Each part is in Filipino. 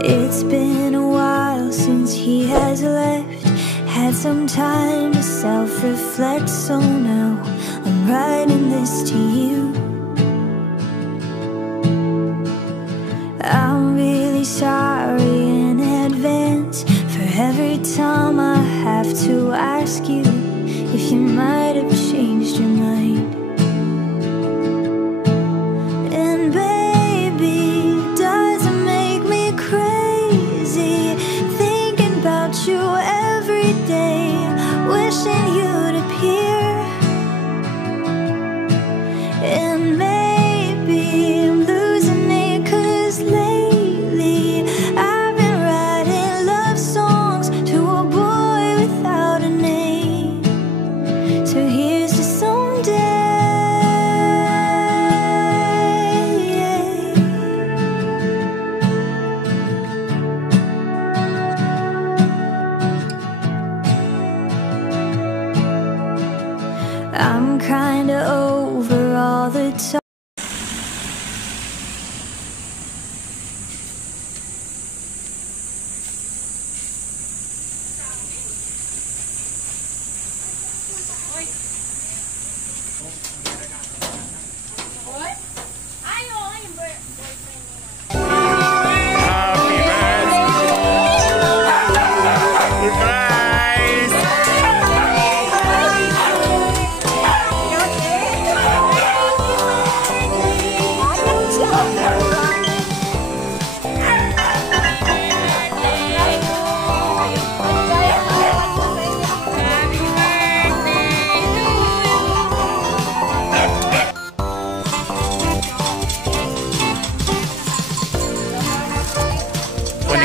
It's been a while since he has left. Had some time to self-reflect, so now I'm writing this to you. I'm really sorry in advance for every time I have to ask you if you might have changed your mind. And baby, does it make me crazy thinking about you every day, wishing you'd appear? And maybe I'm losing it, 'cause lately I've been writing love songs to a boy without a name. So here's to someday. I'm kinda over all the talk.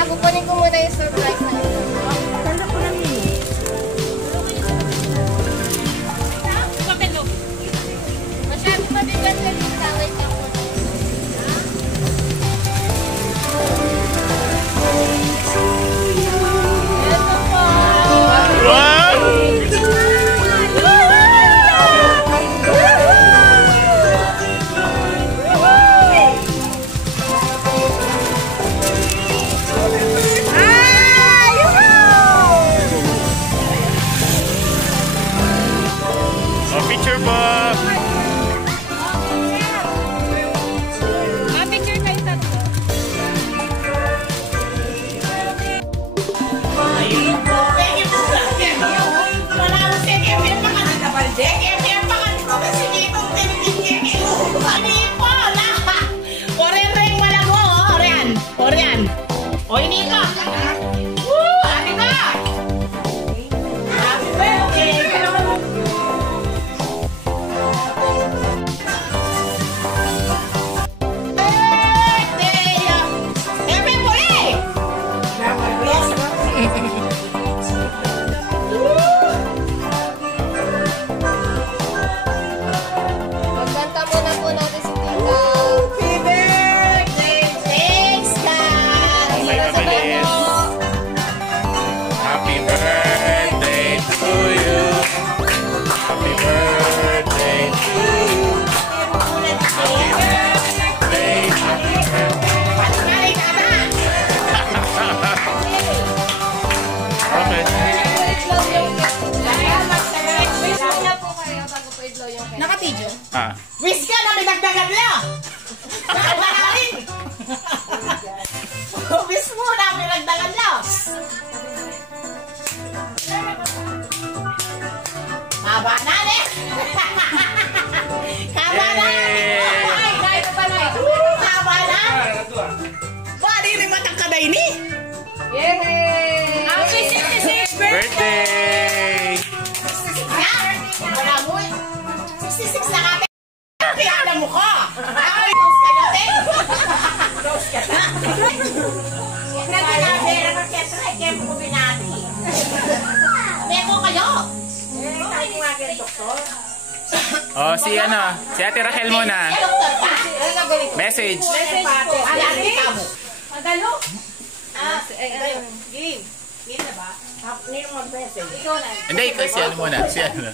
Kukunin ko muna yung surprise na ito. Ganda po lang yun. Masyado mabigat na yung tawag na ko. Ito po. Picture po! Picture kayo tatlo. O, ini ka! Woo! Ate ka! Happy birthday! Magkanta muna po natin si Tita. Happy birthday! Thanks, God! Sabay mo. Happy birthday to you. Happy birthday to you. Happy birthday, happy birthday. Okay. Wish muna po kayo bago po i-blow yung candle. Nakatidyo? Ah. Wish ka na may dagdagan na! Nakatidyo! Wish mo na may dagdagan na! Haba na eh! Haba na! Ay, kahit pa na ito. Haba na! Pwede rin matangkaday ni! Yay! Happy 66th birthday! Birthday! 66 na! Wala mo eh! 66 na kami! Kaya alam mo ko! Ako yung toast ka natin! Toast ka na! Nagkakabera ng ketra, kaya mo binati. Meko kayo! Tayo nga kayo, doktor. Oh, si Ate Rachel muna. Doktor ka? Message. Message po. Alari ka mo. Magalo? Game. Hindi ba? Nino mag-message. Ikaw na. Hindi, kasi ano muna. Si ano.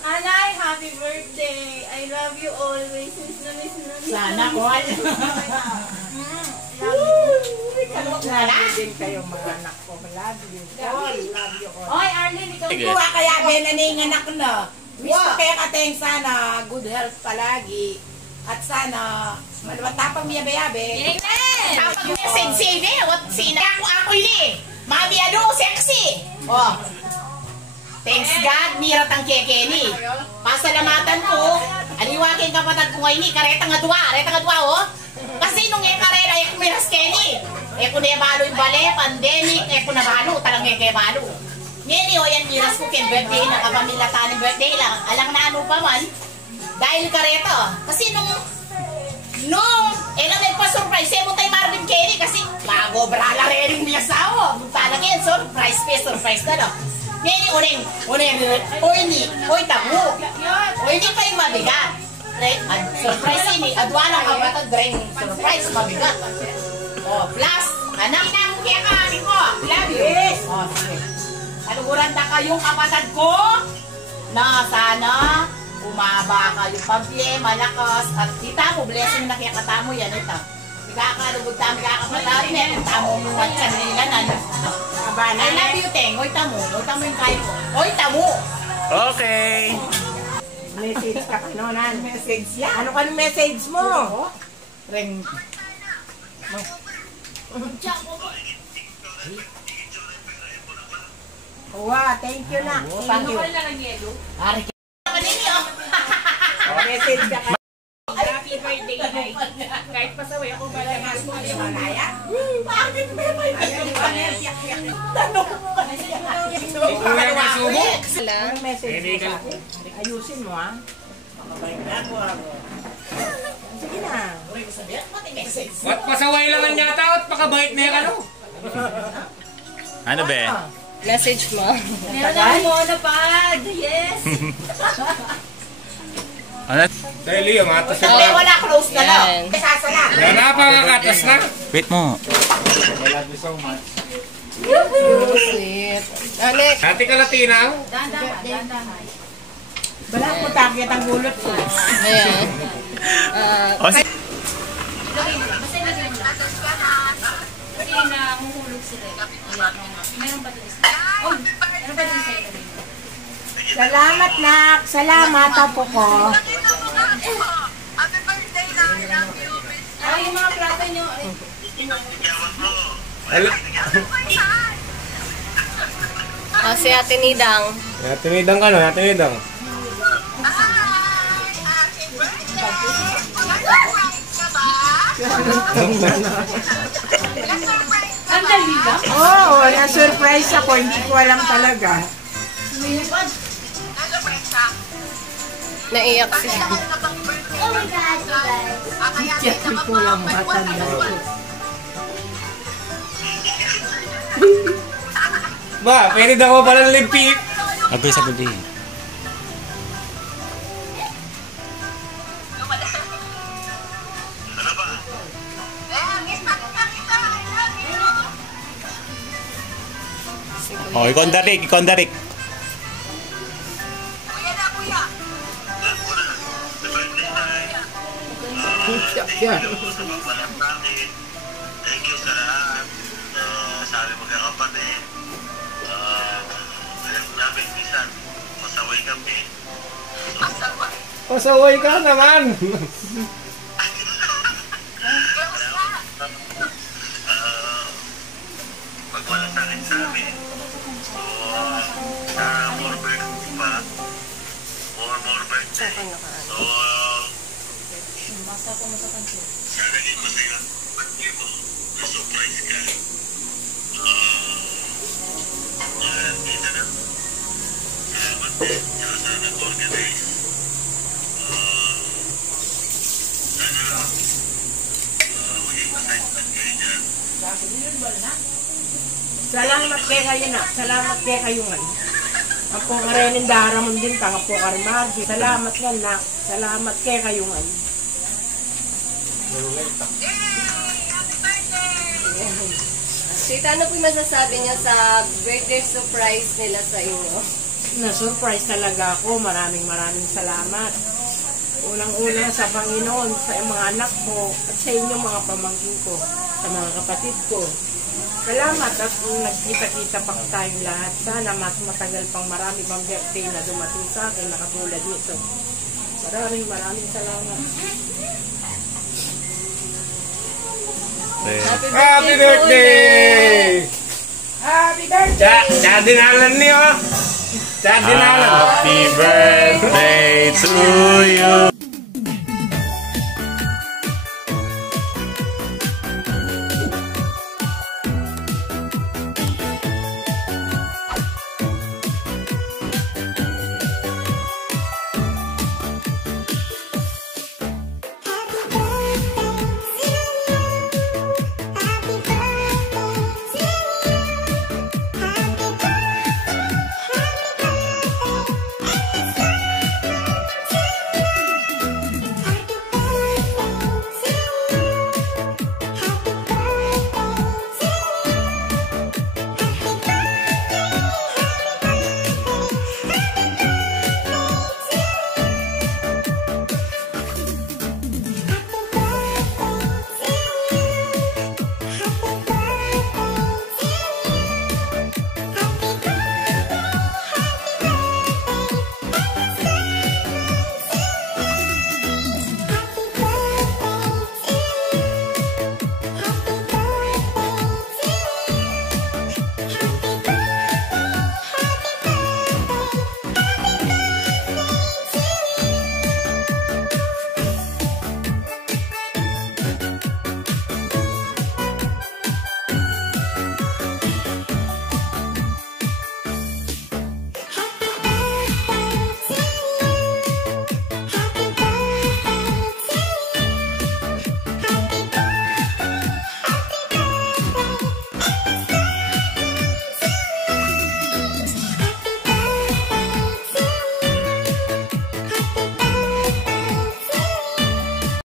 Anay, happy birthday. I love you always. Sana all. Sana din kayo mga anak ko. Love you all. Love you all. Oy, Arlene, ikaw Sige. kuha kaya anak na. Wish ko kaya kateng sana good health palagi. At sana matapang miyabe-yabe. Amen! Tapos message sini, what sina ako ini. Mami ano, sexy. Oh. Thanks God, mirat ang keke ni. Pasalamatan ko. Aliwakin kapatid ko ngayon ni, kareta nga dua, oh. Kasi nung yung karera, miras keni. Kung nabalo yung bale, pandemic, kung nabalo, talang balo. Ngayon, o yan, miras ko kin birthday, nakapamilatan ng birthday lang. Alang na ano pa man, dahil kareta. Kasi nung nagpa-surprise, mo tayo Marvin Kenny kasi bago brala rin niya sa ako. Talaga yan, surprise na no. Ngayon, oy tabu. Oy, hindi pa yung mabigat. Surprise ini, adwa lang kapatid, drink surprise, mabigat. Oh, plus, anak na mo kaya kami ko. Love you. Oh, sige. Kaluguran na kayong kapatid ko na sana umaba kayo pabye, malakas, at kita mo, blessing na kaya katamo yan, ito. Ikakalugod tayo, ikakapatarin eh, kung tamo mo at sanila na. I love you, Teng. Oy, tamo yung kayo ko. Oy, tamo. Okay. Message ka kanonan. Message yan. Ano ka message mo? Ring. Wow, thank you na. Thank you. Ari ka. Message ka kanonan. Happy birthday, Nay. Kahit pasaway ako ba lang mas mo yung malaya? Bakit may Anong message mo sa akin? Ayusin mo, ha? Sige na. Wat pasaway lang ang yata at pakabait na yung ano. Ano be? Message mo. Meron na mo na pad. Yes! Ano? Dahil yung atas na Sabi, wala close na lang. Yan. Sasala. Wala pa nga katas na. Wait mo. Sweet. Alex. Dati ka Latinaw. Wala ko target ang gulot ko. Ayan. O, si... Ilagay mo lang. Basta ilagay mo lang. Kasi nahuhulog sila. Meron pa din isa. Oh, meron pa din isa ilagay mo. Salamat, nak. Salamat, apo ko. Ay, yung mga plato nyo. Si Ate Nidang. Natinidang ka no, natinidang. Ang dali ba? Oo, na-surprise ako. Hindi ko alam talaga. Naiyak siya. Oh my God, you guys. Hindi ko lang matanda ko. Ba, pwede daw ko pala limpik. Agay sa budi. Oh, ikondarik. Thank you sa lahat. Sabi magkakapatid. Alam namin minsan, masaway kami. Pasaway ka naman. Pag wala sa akin sa amin. So, sana more birthday pa. More birthday. So, sana din masaya. Birthday mo. Na-surprise ka. Dito na. Salamat din. Sana organize. Sana maging masaya kayo dyan. Salamat kay kayo na. Salamat kay kayo nga. Ako nga rin yung daramon din. Tanga po karmagi. Salamat nga na. Salamat kay kayo nga. Tita, ano po yung masasabi niyo sa birthday surprise nila sa inyo? Na-surprise talaga ako. Maraming salamat. Unang-una sa Panginoon, sa mga anak ko, at sa inyo mga pamangkin ko, sa mga kapatid ko. Salamat at nagkita-kita pa tayong lahat. Sana mas matagal pang marami pang birthday na dumating sa akin na katulad nito. Maraming salamat. Happy birthday! Happy birthday! Dinalan niyo! Dinalan! Happy birthday to you.